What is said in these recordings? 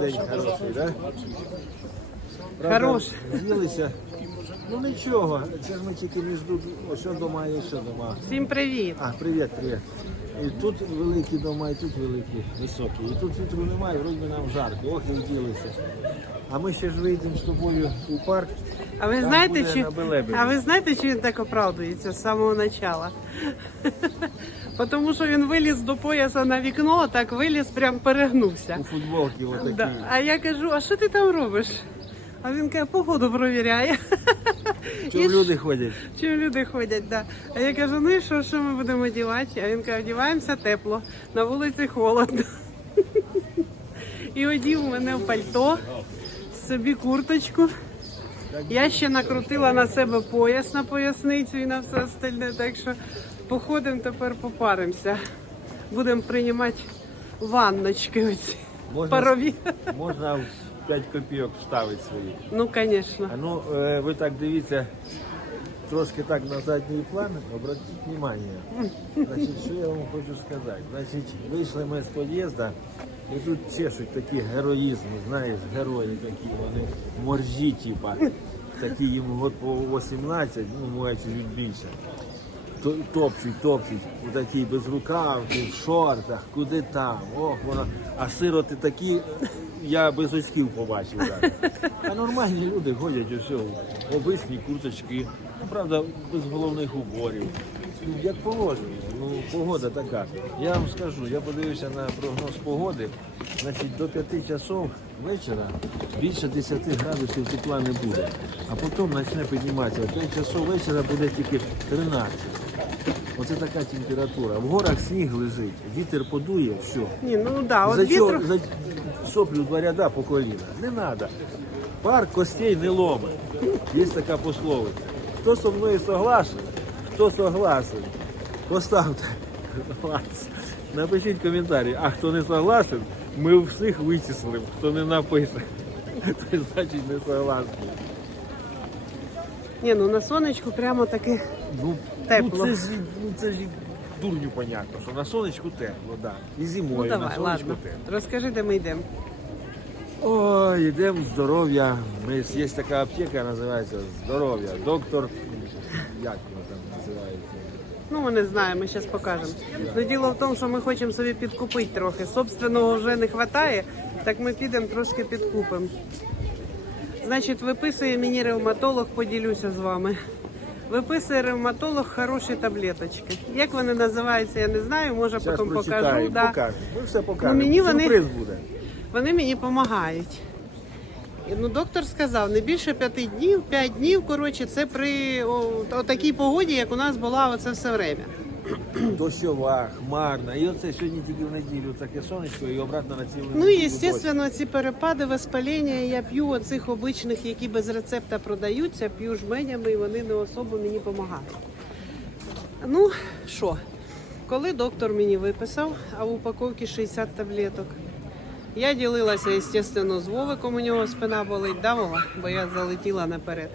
День хороший, да? Правда, Хороший. З'їлися. Ну нічого, це ж ми тільки між ось що дома і що дома. Всім привіт! А, привіт, привіт. І тут великі дома, і тут великі, високі. І тут вітру немає, вроді нам жарко, ох і вділися. А ми ще ж вийдемо з тобою у парк. А ви Там знаєте, буде чи на а ви знаєте, чи він так оправдується з самого початку? Тому що він виліз до пояса на вікно, так виліз, прям перегнувся. У футболці отакі. Да. А я кажу, а що ти там робиш? А він каже, погоду провіряє. І люди ходять? Чому люди ходять, да. А я кажу, ну і що, що ми будемо одягати? А він каже, одягаємося тепло, на вулиці холодно. І одів мене в пальто, собі курточку. Я ще накрутила на себе пояс на поясницю і на все остальне, так що походимо тепер попаримося. Будемо приймати ванночки оці Можна- парові. Можна в 5 копійок вставити свої. Ну, звісно. А ну, е, ви так дивіться, трошки так на задній план, обратіть внимание. Значить, що я вам хочу сказати? Значить, вийшли ми з під'їзду, і тут чешуть такі героїзми, знаєш, герої такі, вони моржі, типа, такі їм год по 18, ну, може чуть більше. То- Топчуть, топчуть, такі без рукавки, в шортах, куди там, ох, воно. А сироти такі, я без очків побачив. зараз. А нормальні люди ходять усе, обисні курточки, ну, правда, без головних уборів. Ну, Як положено, ну погода така. Я вам скажу, я подивився на прогноз погоди, значить до 5 часов вечора більше 10 градусів тепла не буде. А потім почне підніматися. В 5 часов вечора буде тільки 13. Оце така температура. В горах сніг лежить, вітер подує, все. Ні, ну да, от За чого за соплю два ряда по коліна? Не треба. Пар костей не ломе. Є така пословиця. Хто со мною согласен, хто согласен, поставте. Напишіть коментарі, а хто не согласен, ми всіх вичислимо. Хто не напише, той значить не согласний. Ні, ну на сонечку прямо таки Ну, Тепло. Ну, це ж, ну, це ж дурню понятно, що на сонечку тепло, да. І зимою Ну на сонечку ладно. тепло. Розкажи, де ми йдемо. Ой, йдемо здоров'я. Ми, є така аптека, називається здоров'я. Доктор, як? Ну, ми не знаємо, ми зараз покажемо. Ну, діло в тому, що ми хочемо собі підкупити трохи. Собственного вже не вистачає, так ми підемо трошки підкупимо. Значить, виписує мені ревматолог, поділюся з вами. Виписує ревматолог хороші таблеточки. Як вони називаються, я не знаю, може потім покажу. Да. покажемо. Ми все покажемо. Ну, мені вони- Сюрприз буде. Вони мені допомагають. Ну, доктор сказав, не більше п'яти днів, п'ять днів, коротше, це при о, о такій погоді, як у нас була оце все время. Дощова, хмарна. І оце сьогодні тільки в неділю таке сонечко і обратно на цілу Ну і, звісно, ці перепади воспалення я п'ю оцих обичних, які без рецепта продаються, п'ю жменями, і вони не особо мені допомагають. Ну, що, коли доктор мені виписав, а в упаковці 60 таблеток, я ділилася, звісно, з Вовиком, у нього спина болить, да, Вова? бо я залетіла наперед.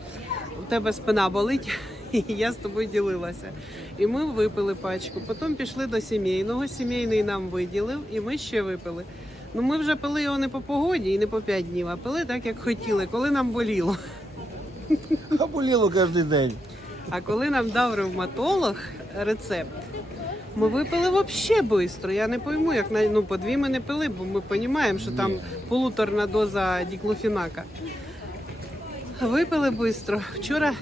У тебе спина болить, і я з тобою ділилася. І ми випили пачку. Потім пішли до сімейного. Сімейний нам виділив, і ми ще випили. Ну ми вже пили його не по погоді і не по 5 днів, а пили так, як хотіли, коли нам боліло. А боліло кожен день. А коли нам дав ревматолог рецепт, ми випили взагалі швидко. Я не пойму, як на ну по дві ми не пили, бо ми розуміємо, що там полуторна доза діклофінака. Випили швидко. Вчора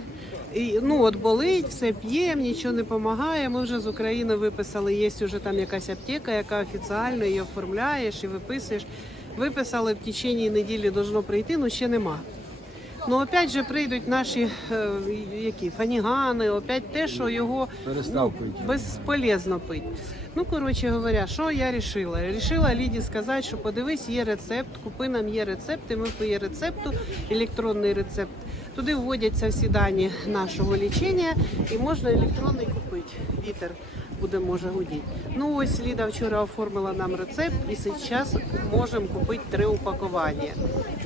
і, ну от болить, все п'ємо, нічого не допомагає. Ми вже з України виписали. Є вже там якась аптека, яка офіціально її оформляєш і виписуєш. Виписали в течение неділі должно прийти, але ще нема. Ну, опять же прийдуть наші е, які фанігани, опять те, що його Перестав пити. безполезно пити. Ну, коротше говоря, що я рішила? Рішила Ліді сказати, що подивись, є рецепт, купи нам є рецепт, і ми по є рецепту, електронний рецепт. Туди вводяться всі дані нашого лічення і можна електронний купити. Вітер буде може гудіти. Ну ось Ліда вчора оформила нам рецепт і зараз можемо купити три упакування.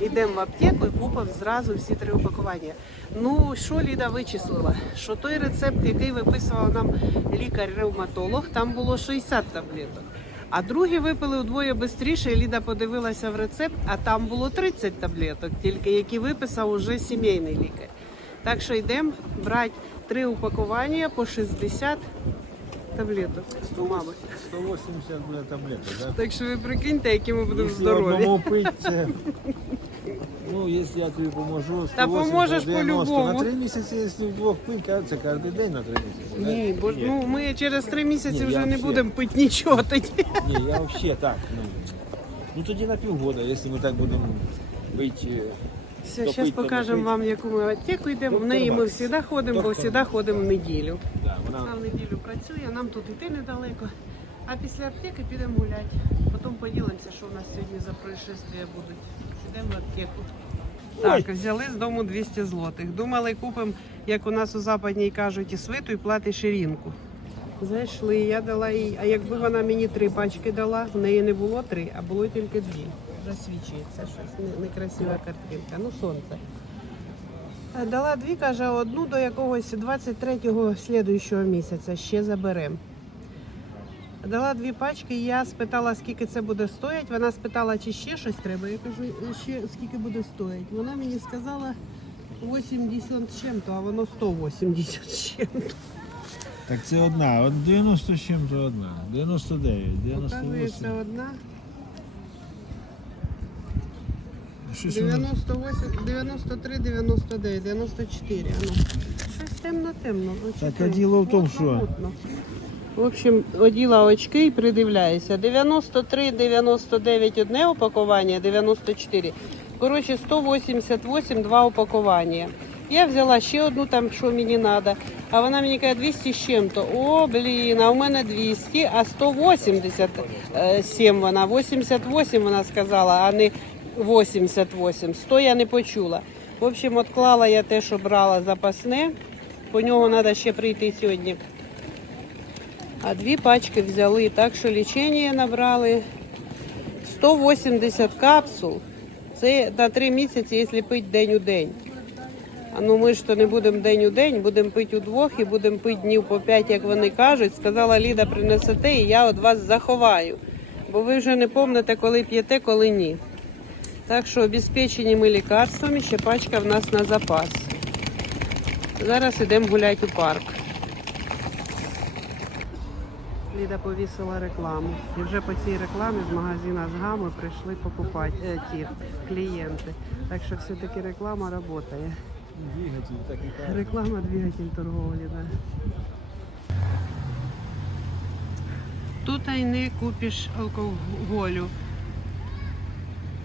Йдемо в аптеку і купимо зразу всі три упакування. Ну що Ліда вичислила? Що той рецепт, який виписував нам лікар-ревматолог, там було 60 таблеток. А другі випили удвоє швидше. І Ліда подивилася в рецепт, а там було 30 таблеток, тільки які виписав уже сімейний лікар. Так що йдемо брати три упакування по 60 таблеток. Мабуть. 180 буде таблеток, да? Так що ви прикиньте, які ми будемо Якщо здорові. одному пить, це... Ну, якщо я тобі поможу, 180, Та поможеш 90. по-любому. На три місяці, якщо вдвох пить, це кожен день на три місяці. да? Ні, бо ну ми через три місяці Ні, вже не всі- будемо пити нічого тоді. Ні, я взагалі так. Ну, ну тоді на півгода, якщо ми так будемо пити. е, Все, То зараз пить, то не покажемо пить. вам, яку ми аптеку йдемо. В неї ми Макс. завжди ходимо, бо Доктор завжди ходимо в неділю. Да, вона Вона в неділю працює, нам тут йти недалеко. А після аптеки підемо гуляти. Потім поділимося, що у нас сьогодні за происшествия будуть. Підемо в аптеку. Так, взяли з дому 200 злотих. Думали, купимо, як у нас у западній кажуть, і свиту, і плати ширинку. Зайшли, я дала їй, а якби вона мені три пачки дала, в неї не було три, а було тільки дві. Засвічується щось, не- некрасива картинка. Ну, сонце. Дала дві, каже, одну до якогось 23-го слідуючого місяця ще заберемо. Дала дві пачки, я спитала, скільки це буде стоїть. Вона спитала, чи ще щось треба. Я кажу, «Е, ще скільки буде стоїть. Вона мені сказала 80 чим-то, а воно 180 з чим-то. Так це одна, от 90 чим-то одна. 99, 98. Оказується, одна. Щось воно- 98, 93, 99, 94. Ну, щось темно-темно. Так, а діло в тому, що- мутно. В общем, оділа очки і придивляюся. 93, 99 одне упакування, 94. Коротше, 188 два упакування. Я взяла ще одну там, що мені треба. А вона мені каже 200 з чим-то. О, блін, а у мене 200, а 187 вона. 88 вона сказала, а не 88. 100 я не почула. В общем, відклала я те, що брала запасне. По нього треба ще прийти сьогодні. А дві пачки взяли, так що лічення набрали 180 капсул. Це на три місяці, якщо пити день у день. А ну ми ж то не будемо день у день, будемо пити удвох і будемо пити днів по 5, як вони кажуть. Сказала Ліда, принесете, і я від вас заховаю. Бо ви вже не пам'ятаєте, коли п'єте, коли ні. Так що обезпечені ми лікарствами, ще пачка в нас на запас. Зараз йдемо гуляти у парк. Ліда повісила рекламу. І вже по цій рекламі з магазина Жгами прийшли покупати е, ті клієнти. Так що все-таки реклама працює. Реклама двигатель торговлі, да. Тут і не купиш алкоголю.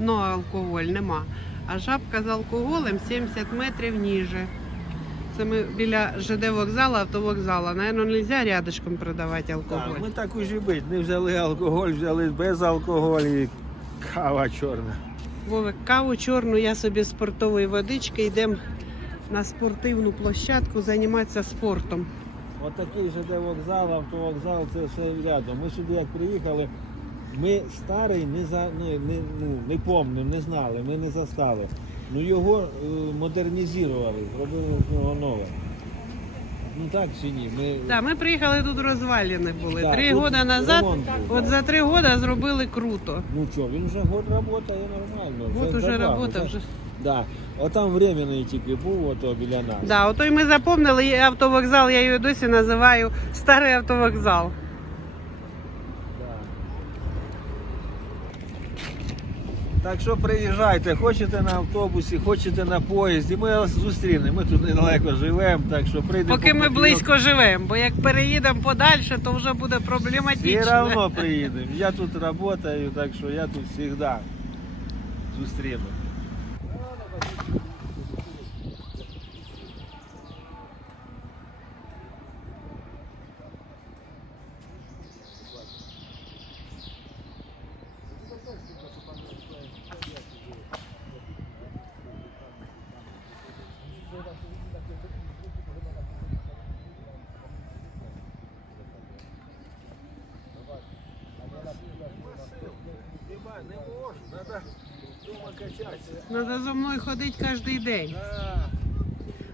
Ну, алкоголь нема. А жабка з алкоголем 70 метрів ніже. Це ми біля ЖД вокзалу, автовокзала. Наверно, не можна рядышком продавати алкоголь. Так, ми так уже бить. Не взяли алкоголь, взяли без алкоголю і кава чорна. Вовик, каву чорну я собі з спортової водички йдемо на спортивну площадку займатися спортом. От такий же де вокзал, автовокзал, це все рядом. Ми сюди як приїхали, ми старий не за ну, не, ну, не помню, не знали, ми не застали. Ну його е, модернізували, зробили з нього нове. Ну так чи ні? Ми Так, ми приїхали тут розвалені були. Да, три тут роки назад. ремонт був, От да. за три роки зробили круто. ну що, він вже год працює нормально. От Це уже забавно, робота так. вже. Да. Отам временний тільки був, ото біля нас. Да, ото й ми запомнили і автовокзал, я його досі називаю старий автовокзал. Так що приїжджайте, хочете на автобусі, хочете на поїзді, ми вас зустрінемо. Ми тут недалеко живемо, так що прийдемо. Поки по ми близько живемо, бо як переїдемо подальше, то вже буде Все проблематично. одно приїдемо. Я тут працюю, так що я тут завжди зустріну. Качатися. Треба за мною ходити кожен день.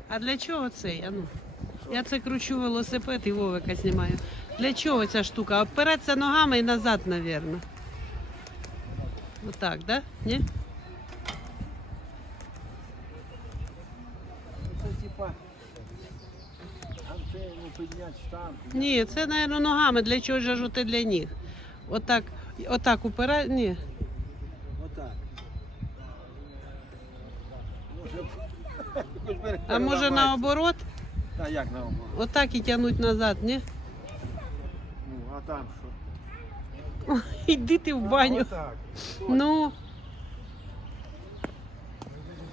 А для чого це? А ну, я це кручу велосипед і Вовика знімаю. Для чого ця штука? Опереться ногами і назад, мабуть. Отак, да? Ні? Це типа. Підняти штангу. Ні, це, мабуть, ногами. Для чого ж оте для ніг? Отак, отак упира... Ні. Отак. Може, хоч бери- А може наоборот? Та як наоборот? Отак і тягнуть назад, ні? Ну, а там що? Іди ти в баню. Отак. Ну.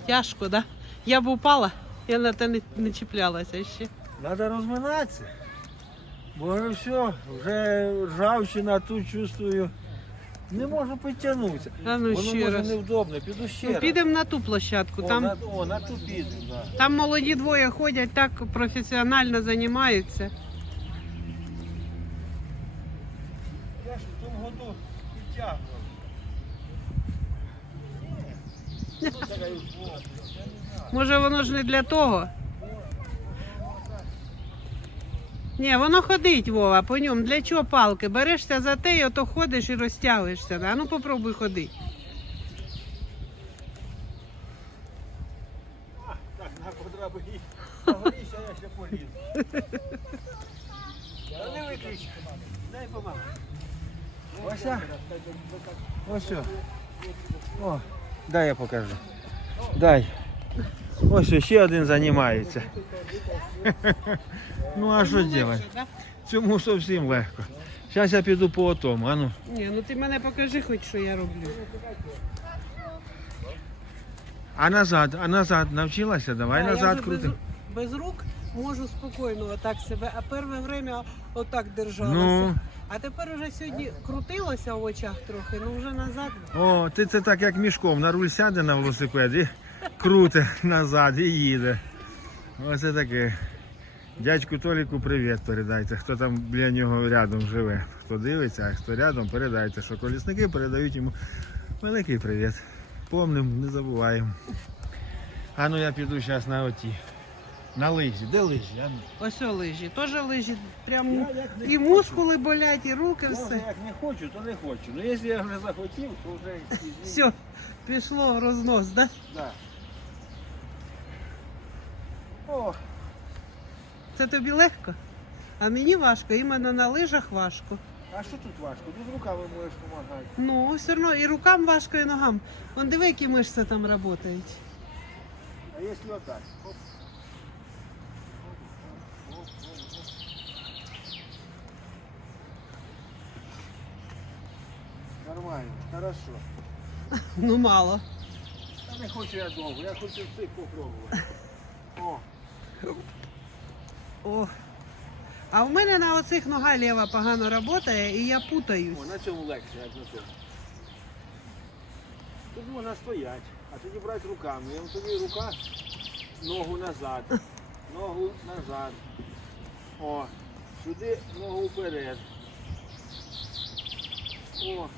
Тяжко, да? Я б упала, я на те не, не чіплялася ще. Надо розминатися. Бо вже все, вже ржавчина тут чувствую. Не можу підтягнутися. А ну Воно ще може раз. невдобно, піду ще Ну, раз. підемо на ту площадку. О, Там, на, о, на ту підемо, да. там молоді двоє ходять, так професіонально займаються. Я ж в тому году підтягнув. Ну, така і зло. Може, воно ж не для того. Ні, воно ходить, Вова, по ньому. Для чого палки? Берешся за те, і ото ходиш і розтягуєшся. А ну попробуй ходити. Дай помагай. Ось. Ось. О, дай я покажу. Дай. Ось ще один займається. Ну а що робити? Цьому зовсім легко. Зараз я піду по тому, а ну. Ні, ну ти мене покажи хоч, що я роблю. А назад, а назад навчилася? Давай А, я назад вже крути. Без, без рук можу спокійно отак себе, а перше время отак держалася. Ну. А тепер вже сьогодні крутилося в очах трохи, ну вже назад. О, ти це так як мішком на руль сяде на велосипед і круте назад і їде. Оце таке. Дядьку Толіку привіт передайте. Хто там біля нього рядом живе. Хто дивиться, а хто рядом, передайте, що колісники передають йому великий привіт. Помним, не забуваємо. А ну я піду зараз на оті. На лижі. Де лижі? Ну. Ось о лижі, теж лижі. Прям Я як не і мускули болять, і руки, Може, все. як не хочу, то не хочу. Ну якщо я вже захотів, то вже. Все, пішло в рознос, да? Да. О, Це тобі легко? А мені важко, іменно на лижах важко. а що тут важко? Тут руками можеш допомагати. Ну, все одно і рукам важко, і ногам. Вон диви, які мишці там працюють. А якщо отак? Оп. Нормально, хорошо. Ну, мало. Та не хочу я довго, я хочу всіх попробувати. О, О. А в мене на оцих нога ліва погано працює і я путаюсь. о, на цьому легше, як на цьому. Тут можна стояти, а тоді брати руками. І тоді рука, ногу назад, ногу назад. О, сюди ногу вперед. О.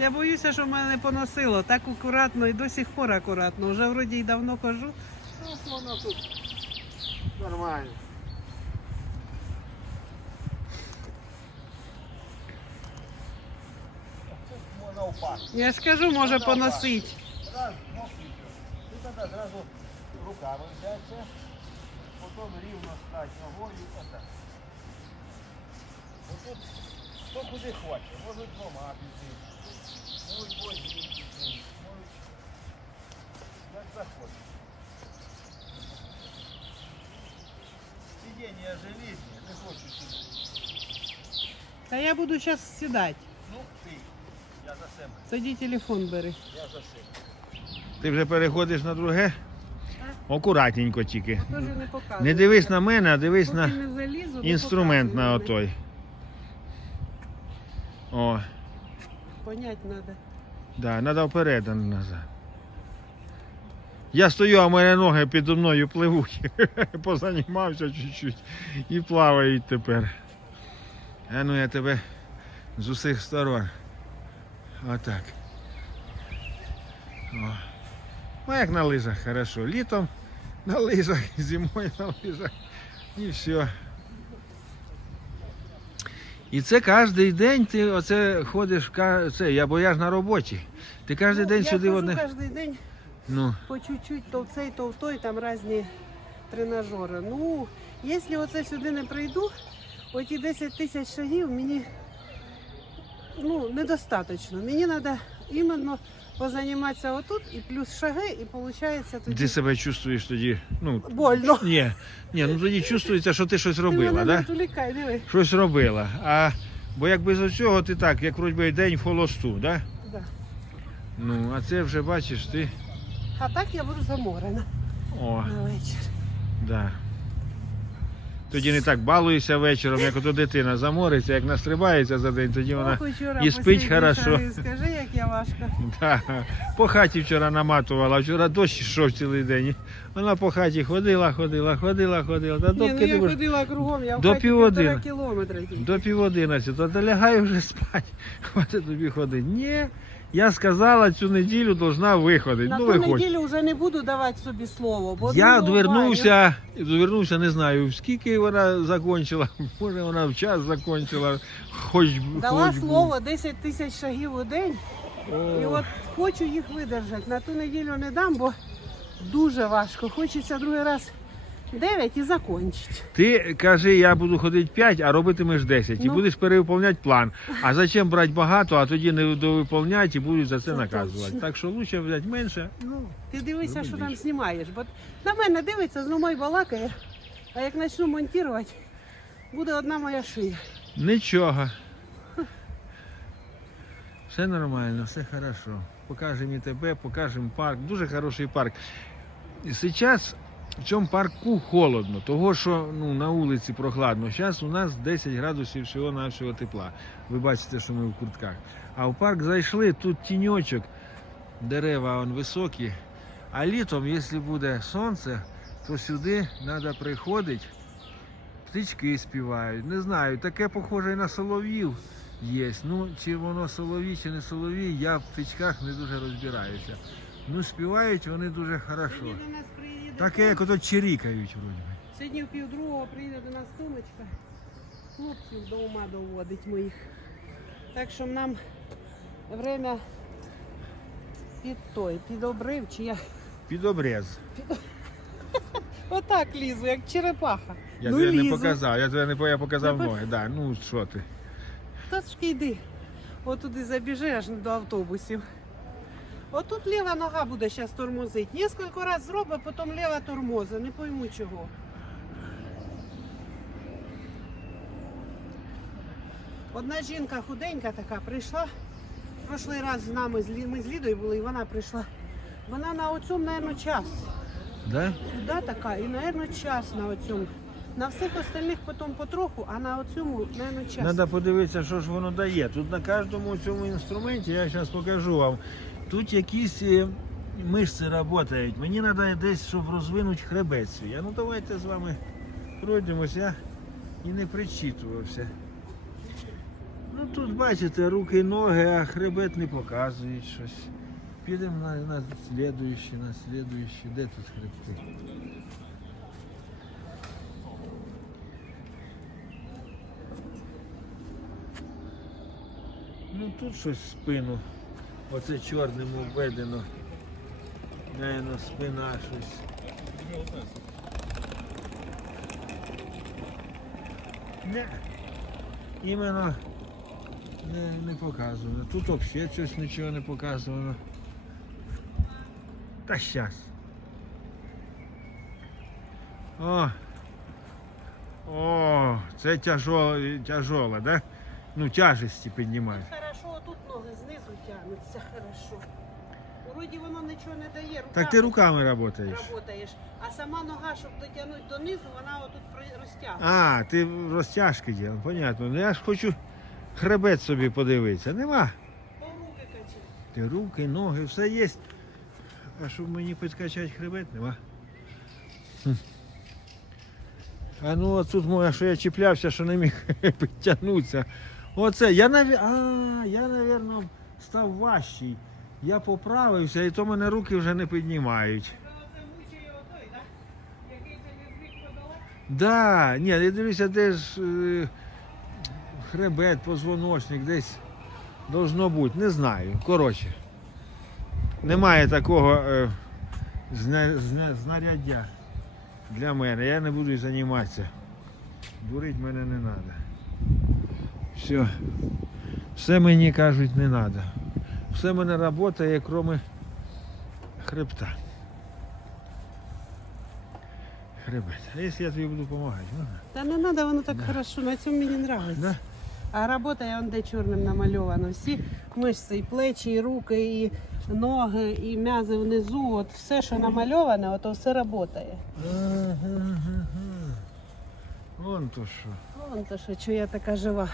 Я боюся, що мене не поносило. Так акуратно і до сих пор акуратно. Вже вроді й давно хожу. Ну, воно тут нормально. Я ж кажу, може поносить. Раз. Тут треба зразу руками взятися, потім рівно стати ногою, отак. Отут хто куди хоче, можуть двома піти, можуть одній піти, можуть як захочуть. Сидіння желізні, не хочу сюди. Та я буду зараз сідати. Ну, ти, я за себе. Тоді телефон бери. Я за себе. Ти вже переходиш на друге? Акуратненько тільки. Не. Не дивись на мене, а дивись Поки на не залізу, не інструмент на отой. О, Понять треба. да, треба вперед, а не назад. Я стою, а в мене ноги підо мною пливуть. Позанімався чуть-чуть і плавають тепер. А ну я тебе з усіх сторон. Отак. О. Ну як на лижах, хорошо. Літом на лижах, зимою на лижах. І все. І це кожен день ти оце ходиш, це, я, бо я ж на роботі. Ти кожен Ну, день я сюди одне. кожен день Ну, по чуть-чуть, то в цей, то в той, там різні тренажери. Ну, якщо оце сюди не прийду, оті 10 тисяч шагів мені ну, недостатньо. Мені треба іменно позаніматися отут і плюс шаги, і виходить тоді ти себе чувствуєш тоді. Ну, больно. ні, ні, ну тоді чувствується, що ти щось Ти робила, мене да? не відволікай, диви. Щось робила. А бо як без цього ти так, як вроді день в холосту, да? Да. Ну, а це вже бачиш, ти. А так я буду заморена О, на вечір. да. Тоді не так балуєшся вечором, як ото дитина замориться, як настрибається за день, тоді вона. І спить хорошо. Скажи, як я важко. Да. По хаті вчора наматувала, вчора дощ йшов цілий день. Вона по хаті ходила, ходила, ходила, ходила. Та Ні, ну я думаєш, ходила кругом, я в до хаті півтора кілометра. до пів одинадцятого, та лягай вже спати. Хватить тобі ходити. Ні, я сказала, цю неділю должна виходити. На ну ту виходь. неділю вже не буду давати собі слово. Бо Я довернувся, довернувся, не знаю, скільки вона закончила. Може вона в час закончила, хоч Дала хоч слово 10 тисяч шагів у день. О. І от хочу їх видержати. На ту неділю не дам, бо дуже важко. Хочеться другий раз 9 і закінчити. Ти кажи, я буду ходити 5, а робитимеш 10. І Ну. будеш перевиповняти план. А зачем брати багато, а тоді не довиповняти і будуть за це, Це наказувати. точно. Так що краще взяти менше. Ну, ти дивися, що там знімаєш. Бо на мене дивиться, знову мною балакає, а як почну монтувати, буде одна моя шия. Нічого. Все нормально, все хорошо. Покажемо і тебе, покажемо парк. Дуже хороший парк. Зараз в цьому парку холодно, того що ну, на вулиці прохладно. Зараз у нас 10 градусів всього нашого тепла. Ви бачите, що ми в куртках. А в парк зайшли, тут тіньочок, дерева он високі. А літом, якщо буде сонце, то сюди треба приходити. Птички співають. Не знаю, таке похоже і на солов'їв є. Ну, чи воно соловій, чи не соловій, я в птичках не дуже розбираюся. Ну, співають вони дуже хорошо. Таке, як ото чирікають вроді. би. Сьогодні в півдругого приїде до нас тумочка. Хлопців до ума доводить моїх. Так що нам время під той, під обрив, чи я Під обрез. отак лізу, як черепаха. Я ну тебе не показав, я тебе не я показав ноги. Да, ну що ти? Трошки йди. Отуди забіжи аж до автобусів. Отут ліва нога буде зараз тормозити. Нескільки разів зробить, потім ліва тормоза. Не пойму чого. Одна жінка худенька така прийшла. Прошлий раз з нами ми з Лідою були, і вона прийшла. Вона на оцьому, мабуть, час. Да? Худа така, і, мабуть, час на оцьому. На всіх остальних потім потроху, а на оцьому, мабуть, час. Треба подивитися, що ж воно дає. Тут на кожному цьому інструменті, я зараз покажу вам, тут якісь е, мишці працюють. Мені треба десь, щоб розвинути свій. А ну давайте з вами пройдемось, я і не причитувався. Ну тут бачите, руки, ноги, а хребет не показують щось. Підемо на, на слідуючі, на слідуючі. Де тут хребти? Ну тут щось спину. Оце чорним обведено. Наверно, спина щось. Не. Іменно не, не показано. Тут взагалі щось нічого не показано. Та щас. О! О, це тяжоле, тяжоле, да? Ну, тяжесті піднімають. Хорошо, тут ноги знизу хорошо. Вроді воно нічого не дає. Руками Так ти руками працюєш. Работаєш. А сама нога, щоб дотягнути донизу, вона отут розтягує. А, ти розтяжки діла, понятно. Ну я ж хочу хребет собі подивитися. Нема. По руки качає. Ти руки, ноги, все є. А щоб мені підкачати хребет, нема. Хм. А ну от тут моя, що я чіплявся, що не міг підтягнутися. Оце, я наві... А, я, напевно, став важчий. Я поправився, і то мене руки вже не піднімають. Да, ні, я дивлюся, де ж е, хребет, позвоночник, десь должно бути, не знаю. Коротше. Немає такого е, зна, зна, знаряддя для мене. Я не буду займатися. Дурить мене не треба. Все. Все мені кажуть не треба. Все в мене працює, крім хребта. Хребет. А якщо я тобі буду допомагати? Можна? Та не треба, воно так хорошо, на цьому мені подобається. Да? А робота я де чорним намальовано. Всі мишці, і плечі, і руки, і ноги, і м'язи внизу. От все, що намальоване, ото все працює. Ага-га-га. Вон то що. Вон то що, що я така жива.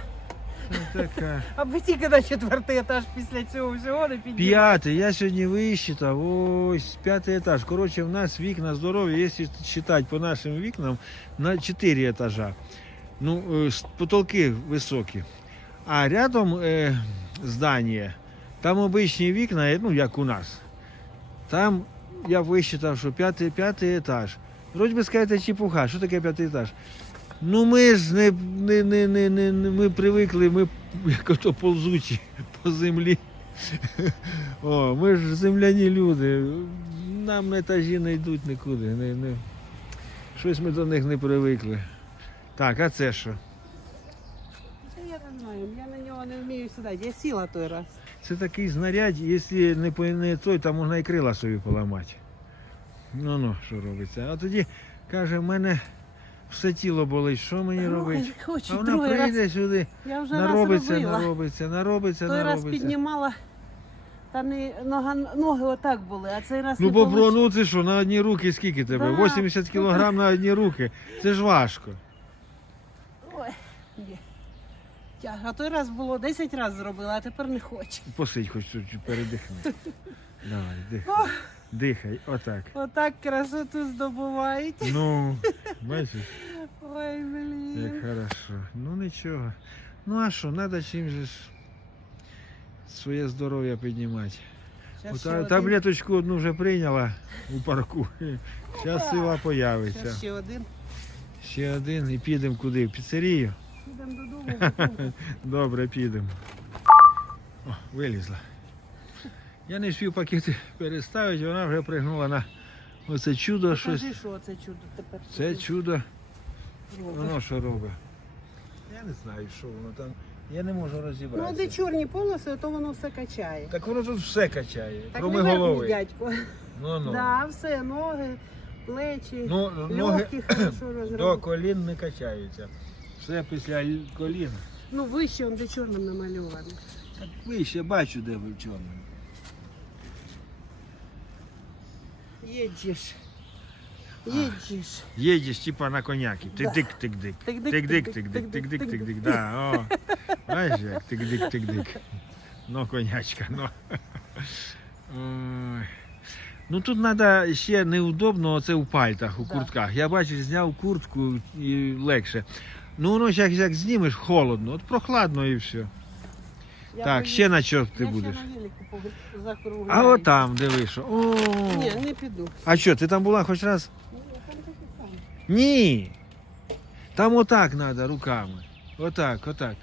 Така. Аби тільки на четвертий етаж після цього всього не піднімати. П'ятий, я сьогодні висчитав, ось п'ятий етаж. Коротше, в нас вікна здорові, якщо вважати по нашим вікнам, на 4 етажа. Ну, е, потолки високі. А рядом е, здання, там обичні вікна, е, ну як у нас. Там я висчитав, що п'ятий, п'ятий етаж. Вроді би скажете, чепуха, що таке п'ятий етаж? Ну ми ж не, не, не, не, не, не ми привикли, ми як ото ползучі по землі. О, ми ж земляні люди. Нам етажі не йдуть нікуди. Не, не. Щось ми до них не привикли. Так, а це що? Це я не знаю, я на нього не вмію сідати. Я сіла той раз. Це такий знарядь, якщо не, не той, там можна і крила собі поламати. Ну ну, що робиться. А тоді каже, в мене все тіло болить, що мені робити? Ой, Хочу А вона другий раз. сюди, Я вже наробиться, раз наробиться, наробиться, Той раз піднімала, та не нога, ноги отак були, а цей раз Ну, не бо получилось. ну це що, на одні руки скільки тебе? Да. 80 кілограм на одні руки. Це ж важко. Ой, ні. А той раз було 10 разів зробила, а тепер не хочу. Посидь хоч тут передихни. Давай, дихай. Дихай, отак. Отак красоту здобувають. Ну, бачиш, Ой, як хорошо. Ну нічого. Ну а що, треба чим же ж своє здоров'я піднімати. Щас От, ще один. таблеточку одну вже прийняла у парку. Зараз сила Щас появиться. ще один. Ще один і підемо куди? В піцерію? Підемо додому. Добре, підемо. О, вилізла. Я не встиг пакети переставити, вона вже пригнула на оце чудо щось. Скажи, що це чудо тепер. Це чудо, робить. воно що робить. Я не знаю, що воно там. Я не можу розібратися. Ну, де чорні полоси, то воно все качає. Так воно тут все качає, Так кроме не голови. дядько. Ну, ну. Да, все, ноги, плечі, Ну, ноги легкі хорошо до розробили. колін не качаються. Все після л- колін. Ну, вище он де чорним намальовано. Так ви ще бачу, де ви в чому. Їдеш. Їдеш. Їдеш, типа на коняки. Тик-дик-тик-дик. Тик-дик, Тик-дик-тик-дик, тик-дик. Да, о. Знаєш як? Тик-дик-тик-дик. Ну, конячка, ну. Ой. Ну тут треба ще неудобно оце у пальтах, у куртках. Я бачу, зняв куртку і легше. Ну воно як, як знімеш холодно, от прохладно і все. Я так, ще на що ти Я будеш? ще на велику А от там, диви, що. О. Ні, не піду. А що, ти там була хоч раз? Ні, там. Ні. Отак треба руками. Отак, отак.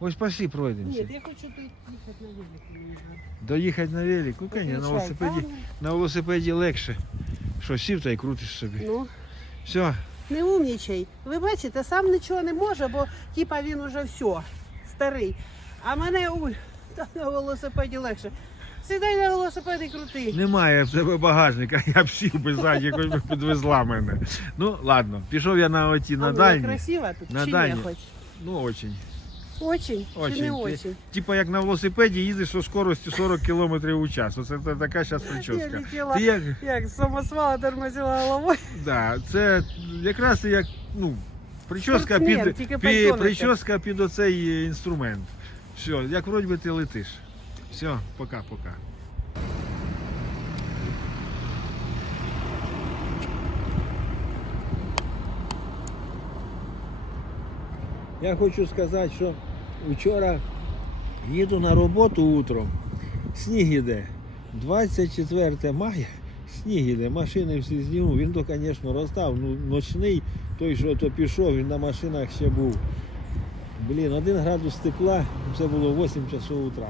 Ось пошли пройдемося. Ні, я хочу тут їхати на велику. мені треба. Доїхати на велику, звісно, на Виключай велосипеді. камеру. На велосипеді легше. Що, сів та й крутиш собі. Ну, Все. не умнічай. Ви бачите, сам нічого не може, бо типа він уже все, старий. А мене ой, та на велосипеді легше. Сідай на велосипед і крути. Немає в тебе багажника, я б сів би ззаді, якось би підвезла мене. Ну, ладно, пішов я на оті на дальні. красиво тут, На чи дальні. не хоч? Ну, очень. Очень, Очень. чи не очень? Типа як на велосипеді їдеш зі скоростю 40 км у час. Оце та- така зараз Я прическа. летіла, Ти як, як самосвала тормозила головою. да, це якраз як, ну, прическа Спортсмен, під, тільки під, не те. прическа під оцей е, інструмент. Все, як вроді би ти летиш. Все, пока-пока. Я хочу сказати, що вчора їду на роботу утром, сніг іде. 24 мая, сніг іде, машини всі зніму. Він то, звісно, розстав. Ну, ночний, той, що то пішов, він на машинах ще був. Блін, один градус тепла, це було 8 часов утра.